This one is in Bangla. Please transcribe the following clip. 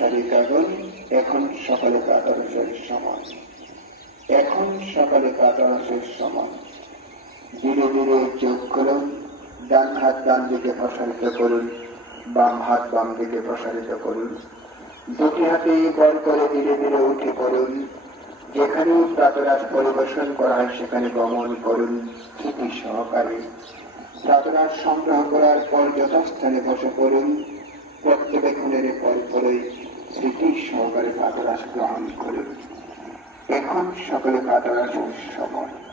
সারি কাগজ, এখন সকালে প্রাতরাশের সময়, এখন সকালে প্রাতরাশের সময়। ধীরে ধীরে চোখ খুলুন, ডান হাত ডান দিকে প্রসারিত করুন, বাম হাত বাম দিকে প্রসারিত করুন। দুটি হাতে বল করে ধীরে ধীরে উঠে পড়ুন। যেখানে প্রাতরাশ পরিবেশন করা হয় সেখানে গমন করুন স্থিতি সহকারে। প্রাতরাশ সংগ্রহ করার পর যথাস্থানে বসে পড়ুন। পর্যবেক্ষণের পর পরে স্মৃতি সহকারে প্রাতরাশ গ্রহণ করুন। এখন সকালে প্রাতরাশের সময়।